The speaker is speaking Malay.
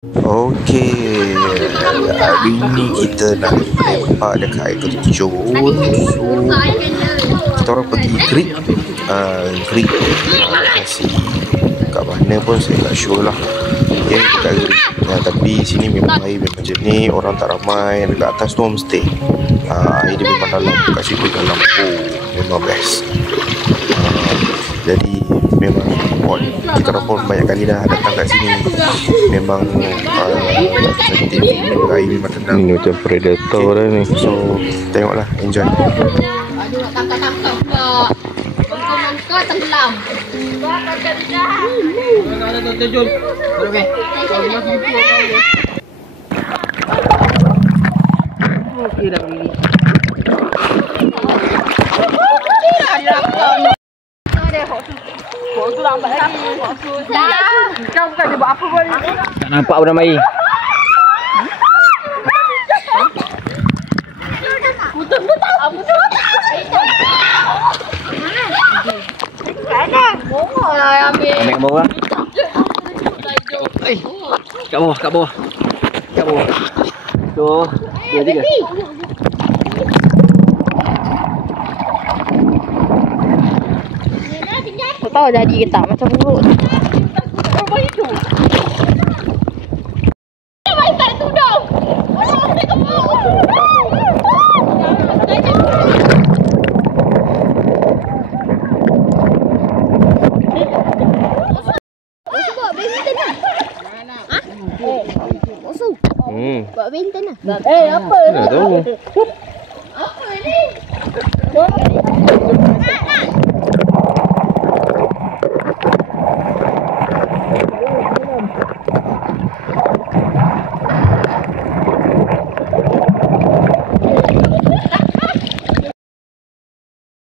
Okey, hari ni kita nak lepak dekat air terjun. So, kita orang pergi Greek. Greek masih kat mana pun saya tak sure lah. Okay, dekat Greek. Tapi sini memang air memang jernih, orang tak ramai. Dekat atas tu homestay. Air dia memang dalam, kat situ dalam. Memang best. Jadi memang kita orang pun banyak kali dah datang kat sini. Memang cantik, air memang tenang. Ini macam predator dah ni. So tengoklah, enjoy. Ada nak tangkap pula. Mangkuk tenggelam. Ada terjun. Okey. Okey dah begini. Tu lambat lagi. Kau bukan dia buat apa pun. Tak nampak pun nama air. Putus. Apa tu? Ada. Bohong lah ambil. Ambil kat bawah. Kat bawah. Tu, 2, 3. Tak tahu jadi ke tak, macam buruk. Apa itu? Mai tak tudung. Buat badminton lah. Ha? Musuh. Buat badminton lah. Apa? Tak tahu. Apa ni?